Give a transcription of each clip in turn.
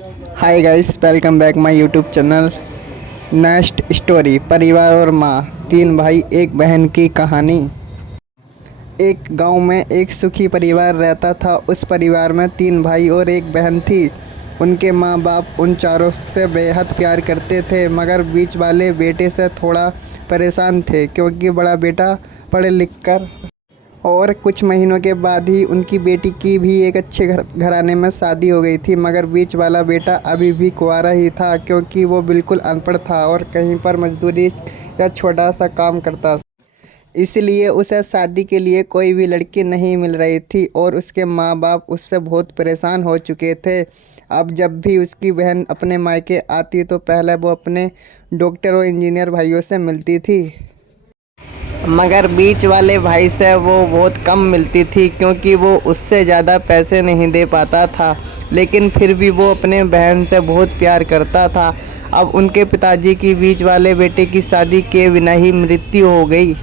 Hi guys, welcome back my YouTube channel. Next story, परिवार और माँ, तीन भाई एक बहन की कहानी। एक गांव में एक सुखी परिवार रहता था। उस परिवार में तीन भाई और एक बहन थी। उनके माँ बाप उन चारों से बेहद प्यार करते थे, मगर बीच वाले बेटे से थोड़ा परेशान थे, क्योंकि बड़ा बेटा पढ़ लिख कर और कुछ महीनों के बाद ही उनकी बेटी की भी एक अच्छे घराने में शादी हो गई थी। मगर बीच वाला बेटा अभी भी कुंवारा ही था, क्योंकि वो बिल्कुल अनपढ़ था और कहीं पर मजदूरी या छोटा सा काम करता था। इसलिए उसे शादी के लिए कोई भी लड़की नहीं मिल रही थी और उसके माँ बाप उससे बहुत परेशान हो चुके थे। अब जब भी उसकी बहन अपने मायके आती तो पहले वो अपने डॉक्टर और इंजीनियर भाइयों से मिलती थी, मगर बीच वाले भाई से वो बहुत कम मिलती थी, क्योंकि वो उससे ज़्यादा पैसे नहीं दे पाता था। लेकिन फिर भी वो अपने बहन से बहुत प्यार करता था। अब उनके पिताजी की बीच वाले बेटे की शादी के बिना ही मृत्यु हो गई।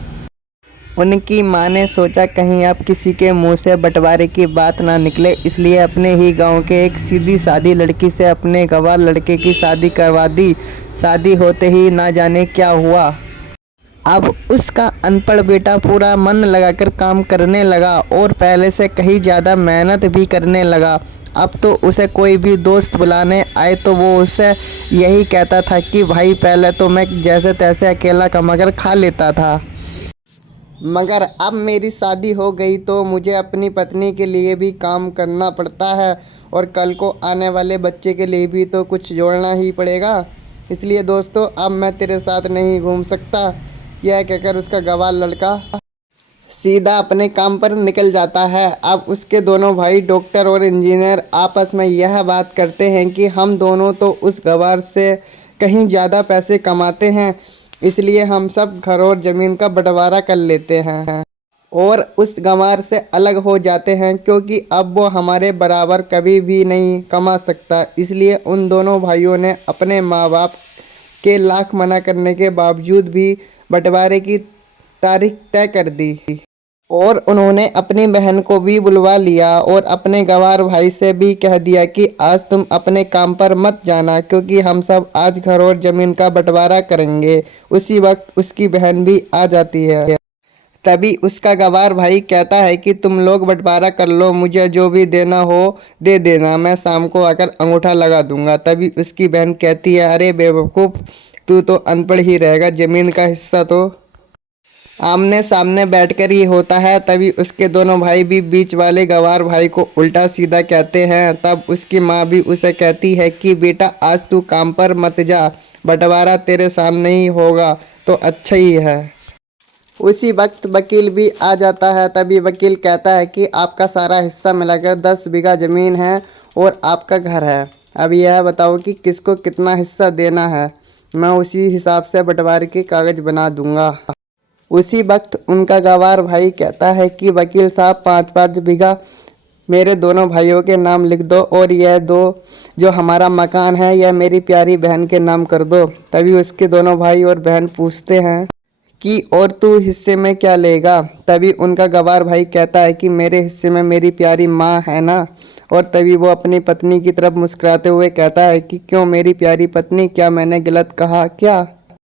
उनकी माँ ने सोचा कहीं अब किसी के मुंह से बंटवारे की बात ना निकले, इसलिए अपने ही गांव के एक सीधी सादी लड़की से अपने गंवार लड़के की शादी करवा दी। शादी होते ही ना जाने क्या हुआ। अब उसका अनपढ़ बेटा पूरा मन लगाकर काम करने लगा और पहले से कहीं ज़्यादा मेहनत भी करने लगा। अब तो उसे कोई भी दोस्त बुलाने आए तो वो उससे यही कहता था कि भाई, पहले तो मैं जैसे तैसे अकेला कमाकर खा लेता था, मगर अब मेरी शादी हो गई तो मुझे अपनी पत्नी के लिए भी काम करना पड़ता है और कल को आने वाले बच्चे के लिए भी तो कुछ जोड़ना ही पड़ेगा। इसलिए दोस्तों, अब मैं तेरे साथ नहीं घूम सकता। यह कहकर उसका गंवार लड़का सीधा अपने काम पर निकल जाता है। अब उसके दोनों भाई डॉक्टर और इंजीनियर आपस में यह बात करते हैं कि हम दोनों तो उस गंवार से कहीं ज़्यादा पैसे कमाते हैं, इसलिए हम सब घर और ज़मीन का बंटवारा कर लेते हैं और उस गंवार से अलग हो जाते हैं, क्योंकि अब वो हमारे बराबर कभी भी नहीं कमा सकता। इसलिए उन दोनों भाइयों ने अपने माँ बाप के लाख मना करने के बावजूद भी बंटवारे की तारीख तय कर दी और उन्होंने अपनी बहन को भी बुलवा लिया और अपने गंवार भाई से भी कह दिया कि आज तुम अपने काम पर मत जाना, क्योंकि हम सब आज घर और ज़मीन का बंटवारा करेंगे। उसी वक्त उसकी बहन भी आ जाती है। तभी उसका गंवार भाई कहता है कि तुम लोग बंटवारा कर लो, मुझे जो भी देना हो दे देना, मैं शाम को आकर अंगूठा लगा दूंगा। तभी उसकी बहन कहती है, अरे बेवकूफ़, तू तो अनपढ़ ही रहेगा, ज़मीन का हिस्सा तो आमने सामने बैठकर ही होता है। तभी उसके दोनों भाई भी बीच वाले गंवार भाई को उल्टा सीधा कहते हैं। तब उसकी माँ भी उसे कहती है कि बेटा, आज तू काम पर मत जा, बंटवारा तेरे सामने ही होगा तो अच्छा ही है। उसी वक्त वकील भी आ जाता है। तभी वकील कहता है कि आपका सारा हिस्सा मिलाकर 10 बीघा ज़मीन है और आपका घर है। अब यह बताओ कि किसको कितना हिस्सा देना है, मैं उसी हिसाब से बंटवारे के कागज़ बना दूंगा। उसी वक्त उनका गंवार भाई कहता है कि वकील साहब, 5-5 बीघा मेरे दोनों भाइयों के नाम लिख दो और यह दो जो हमारा मकान है यह मेरी प्यारी बहन के नाम कर दो। तभी उसके दोनों भाई और बहन पूछते हैं कि और तू हिस्से में क्या लेगा। तभी उनका गंवार भाई कहता है कि मेरे हिस्से में मेरी प्यारी माँ है ना। और तभी वो अपनी पत्नी की तरफ मुस्कुराते हुए कहता है कि क्यों मेरी प्यारी पत्नी, क्या मैंने गलत कहा क्या?